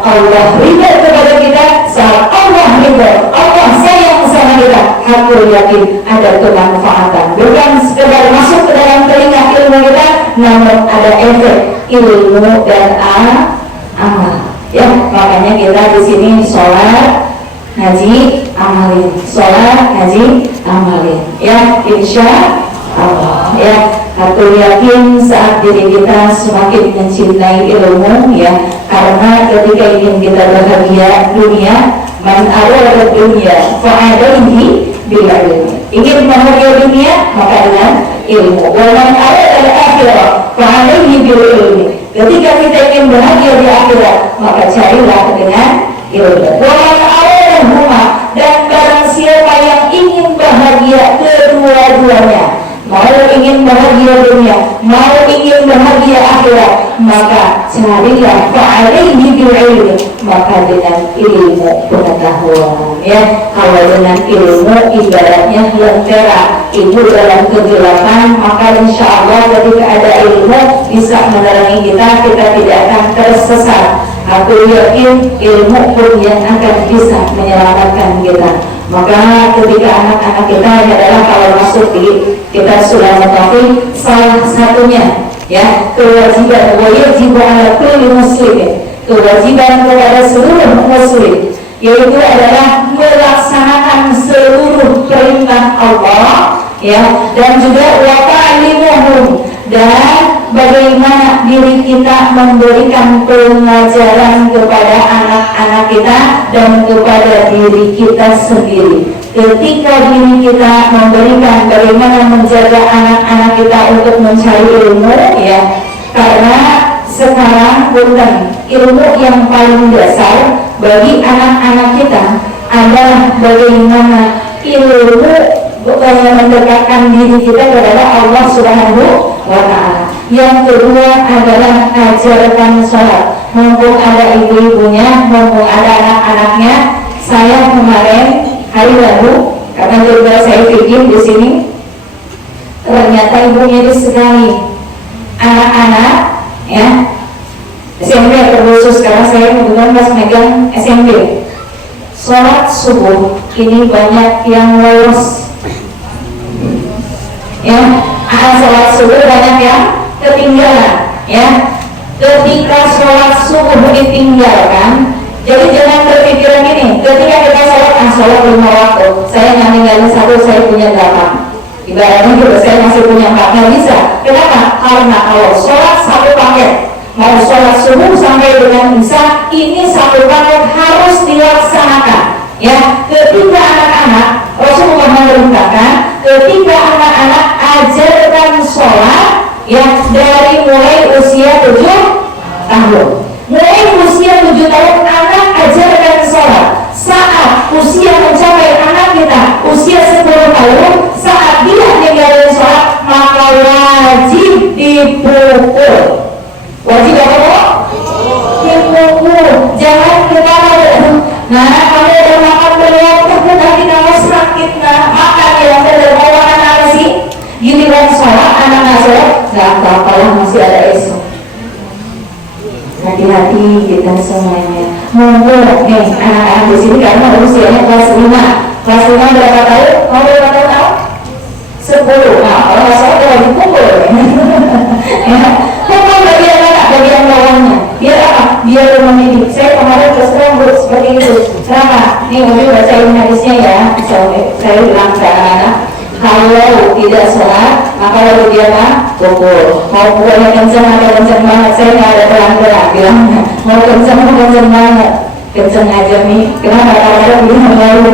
Allah ridha kepada kita, saat Allah ridha, Allah sayang sama kita, aku yakin ada kemanfaatan, bukan sekedar masuk ke dalam telinga ilmu kita, namun ada efek ilmu dan amal. Ya, makanya kita di sini sholat, ngaji, amalin, sholat, ngaji, amalin. Ya, insya Allah. Ya, aku yakin saat diri kita semakin mencintai ilmu, ya, karena ketika ingin kita bahagia dunia, man arada dunia fa'alaihi bil ilmi. Ingin bahagia dunia, maka dengan ilmu. Wa man arada al-akhirah fa'alaihi bil ilmi. Ketika kita ingin bahagia di akhirat, maka carilah dengan ilmu. Wa man arada huma, dan barang siapa yang ingin bahagia kedua-duanya, mau ingin bahagia dunia, mau ingin bahagia akhirat, maka carilah fa'alaihi bil ilmi, maka dengan ilmu pengetahuan. Ya, kalau dengan ilmu ibaratnya lentera, ibu dalam kegelapan, maka insya Allah ketika ada ilmu bisa menerangi kita, kita tidak akan tersesat. Aku yakin ilmu pun yang akan bisa menyelamatkan kita. Maka ketika anak-anak kita adalah kalau masuk di kita sudah mengetahui salah satunya, ya, kewajiban wajib ala kulli muslimin, kewajiban kepada seluruh muslim, yaitu adalah melaksanakan seluruh perintah Allah, ya, dan juga wa ta'limuhum, dan bagaimana diri kita memberikan pengajaran kepada anak-anak kita dan kepada diri kita sendiri. Ketika diri kita memberikan bagaimana menjaga anak-anak kita untuk mencari ilmu, ya, karena sekarang bukan ilmu yang paling dasar bagi anak-anak kita adalah bagaimana ilmu mendekatkan diri kita kepada Allah Subhanahu wa Ta'ala. Yang kedua adalah ajarkan sholat. Mumpung ada ibu-ibunya, mumpung ada anak-anaknya, saya kemarin hari lalu, karena juga saya pikir di sini, ternyata ibunya itu sekali anak-anak, ya, SMP terkhusus karena saya kebetulan pas megang SMP. Sholat subuh ini banyak yang lolos, ya, sholat subuh banyak yang ketinggalan, ya. Ketika sholat subuh ditinggalkan, jadi jangan berpikiran ini, ketika kita sholat 5 waktu, saya nggak ninggalin satu, saya punya 8. Ibaratnya gitu, saya masih punya 4, nggak bisa. Kenapa? Karena kalau sholat satu paket, mau sholat subuh sampai dengan isya, ini satu paket harus dilaksanakan. Ya, ketika anak-anak, Rasulullah memerintahkan, ketika anak-anak ajarkan sholat, ya, dari mulai usia 7 tahun. Mulai usia 7 tahun anak ajarkan sholat. Saat usia mencapai anak kita usia 10 tahun, saat dia ninggalin sholat, maka wajib dipukul. Wajib apa? Dipukul. Jangan kita nah, kalau udah makan berwaktu, nanti kamu sakit, nah, makan yang benar. Mau makan apa sih? Giliran sholat, anak nggak sholat, nggak apa-apa lah, masih ada esok. Hati-hati kita semuanya. Mumpung nih anak-anak di sini karena usianya kelas 5. Kelas 5 berapa tahun? Mau berapa tahun? 10. Nah, kalau nggak sholat udah dipukul. Ya, pukul bagian anak, bagian bawahnya. Biar apa? Biar mendidik. Saya kemarin terus terang seperti itu. Kenapa? Nih Umi bacain hadisnya ya. Saya bilang ke anak-anak, kalau tidak sholat, maka lalu dia pukul. Mau pukulnya kencang atau kencang banget, saya nggak ada terang-terang bilangnya. Mau kencang banget, kencang aja nih. Kenapa? Karena bilang lalu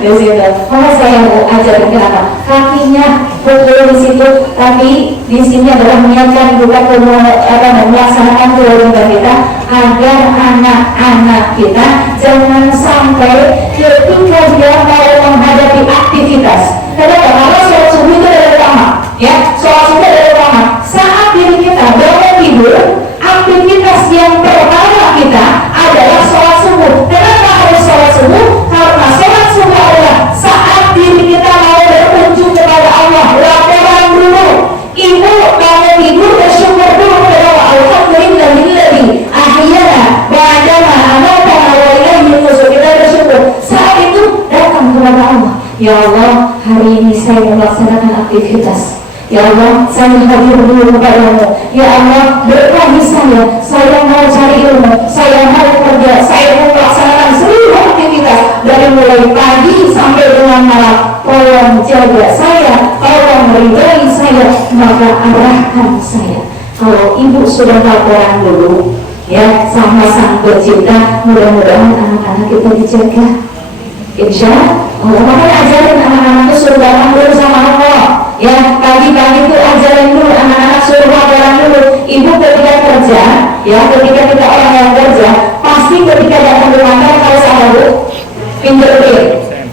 di situ. Maka saya mau ajarin kenapa? Kakinya pukul di situ, tapi di sini adalah menyiapkan juga melaksanakan kewajiban kita agar anak-anak kita jangan sampai ketika dia mau menghadapi aktivitas. Kenapa? Karena sholat subuh itu adalah utama, ya. Sholat subuh adalah utama. Saat diri kita bangun tidur, aktivitas yang pertama kita adalah sholat subuh. Kenapa harus sholat subuh? Karena sholat subuh adalah saat diri kita mau berkunjung kepada Allah. Laporan dulu. Ibu bangun tidur bersyukur dulu kepada Allah. Alhamdulillahilladzi ahyana ba'dama Ya Allah, hari ini saya melaksanakan aktivitas. Ya Allah, saya hadir dulu kepadamu. Ya Allah, berkahi saya mau cari ilmu, saya mau kerja, saya mau melaksanakan seluruh aktivitas dari mulai pagi sampai dengan malam. Tolong jaga saya, tolong ridhoi saya, maka arahkan saya. Kalau ibu sudah laporan dulu, ya sama Sang Pencipta, mudah-mudahan anak-anak kita dijaga. Insya Allah, makanya ajarin anak-anak itu suruh datang dulu sama Allah. Ya, pagi-pagi itu ajarin dulu anak-anak, suruh laporan dulu. Ibu ketika kerja, ya ketika kita orang yang kerja, pasti ketika datang ke kantor harus apa bu? Fingerprint.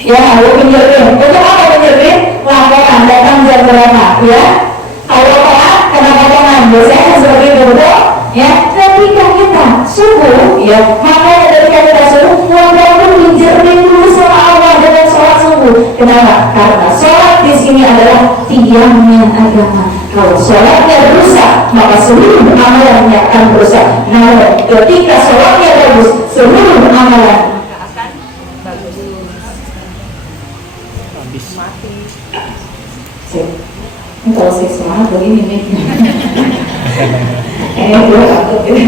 Ya, harus fingerprint. Untuk apa fingerprint? Laporan datang jam berapa? Ya, kalau telat kena potongan. Biasanya seperti itu betul. Ya, ketika kita subuh, ya makanya ketika kita subuh, ngobrol dulu, fingerprint dulu sama Allah dengan sholat subuh. Kenapa? Karena sholat di sini adalah tiangnya agama. Kalau sholatnya rusak, maka seluruh amalannya akan rusak. Namun ketika sholatnya bagus, seluruh amalan akan bagus. Habis mati. Kalau saya semangat begini nih. Gue takut gitu.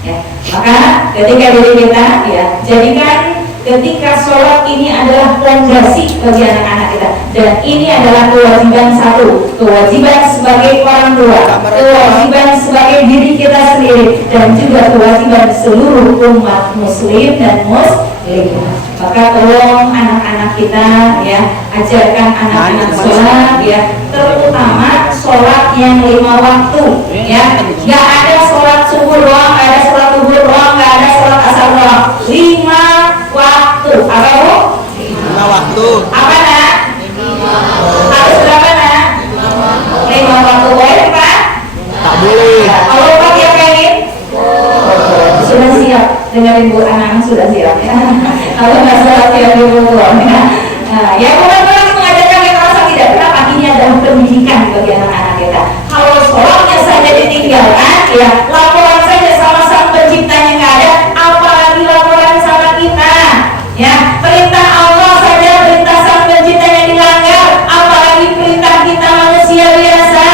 Ya, maka ketika diri kita, ya jadikan ketika sholat ini adalah fondasi bagi anak-anak kita, dan ini adalah kewajiban satu, kewajiban sebagai orang tua, kewajiban sebagai diri kita sendiri, dan juga kewajiban seluruh umat muslim dan muslimah. Maka tolong anak-anak kita, ya ajarkan anak-anak sholat, ya terutama sholat yang 5 waktu, ya nggak ada sholat subuh doang, nggak ada sholat zuhur doang, nggak ada sholat asar doang, 5 waktu. Apa bu? 5 waktu. Apa nak? Harus berapa nak? 5 waktu. Boleh pak? Tak boleh. Kalau pak yang pengen? Sudah siap. Dengerin bu, anak-anak sudah siap ya. Kalau nggak sholat ya di rumah ya. Nah, ya bukan mengajarkan yang merasa tidak. Kenapa? Ini adalah pendidikan bagi anak-anak kita. Kalau sholatnya saja ditinggalkan, ya laporan saja sama Sang Penciptanya nggak ada, apalagi laporan sama kita. Ya, perintah Allah saja, perintah Sang Penciptanya dilanggar, apalagi perintah kita manusia biasa.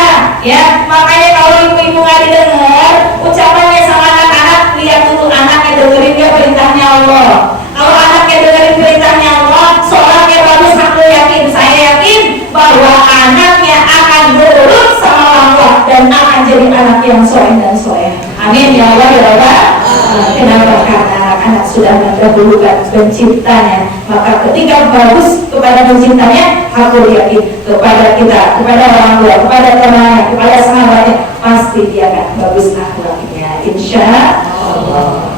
Ya, makanya kalau ibu-ibu nggak didengar ucapannya sama anak-anak, lihat dulu anaknya dengerin dia perintahnya Allah. Kalau anaknya dengerin perintahnya Allah, sholatnya bagus, aku yakin, saya yakin bahwa anaknya akan berurut sama Allah dan akan jadi anak yang soleh dan soleh. Amin ya Allah ya Allah. Kenapa? Karena anak-anak sudah mendahulukan penciptanya. Maka ketika bagus kepada penciptanya, aku yakin kepada kita, kepada orang tua, kepada temannya, kepada sahabatnya, pasti dia akan bagus akhlaknya. Insya Allah.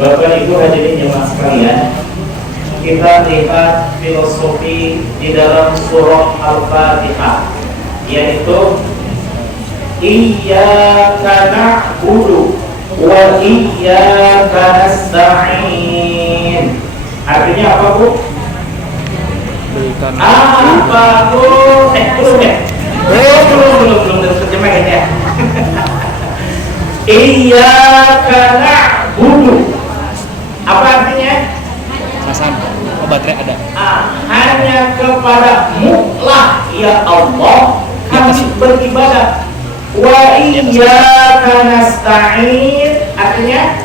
Bapak Ibu hadirin jemaah sekalian, kita lihat filosofi di dalam surah Al-Fatihah, yaitu Iyyaka na'budu wa iyyaka nasta'in. Artinya apa bu? Berikan Apa bu? Belum ya? Belum terjemahin ya. Iyyaka na'budu. Apa artinya? Hasan, oh baterai ada. Hanya kepadamu lah ya Allah kami beribadah. Wa iyyaka nasta'in, artinya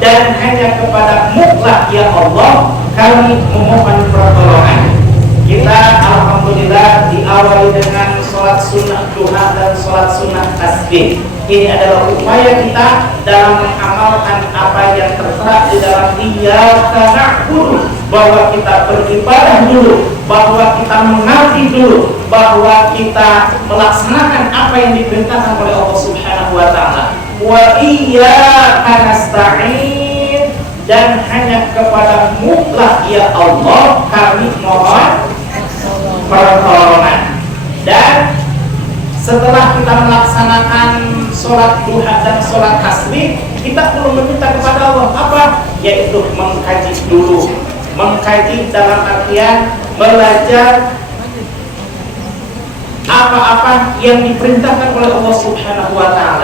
dan hanya kepadamu lah ya Allah kami memohon pertolongan. Kita alhamdulillah diawali dengan sholat sunnah duha dan sholat sunnah tasbih. Ini adalah upaya kita dalam mengamalkan apa yang tertera di dalam Iyyaka na'budu, bahwa kita beribadah dulu, bahwa kita mengabdi dulu, bahwa kita melaksanakan apa yang diperintahkan oleh Allah Subhanahu wa taala. Wa iyyaka nasta'in, dan hanya kepadamu lah ya Allah kami mohon pertolongan. Dan setelah kita melaksanakan sholat duha dan sholat tasbih, kita perlu meminta kepada Allah apa? Yaitu mengkaji dulu. Mengkaji dalam artian belajar apa-apa yang diperintahkan oleh Allah Subhanahu wa taala.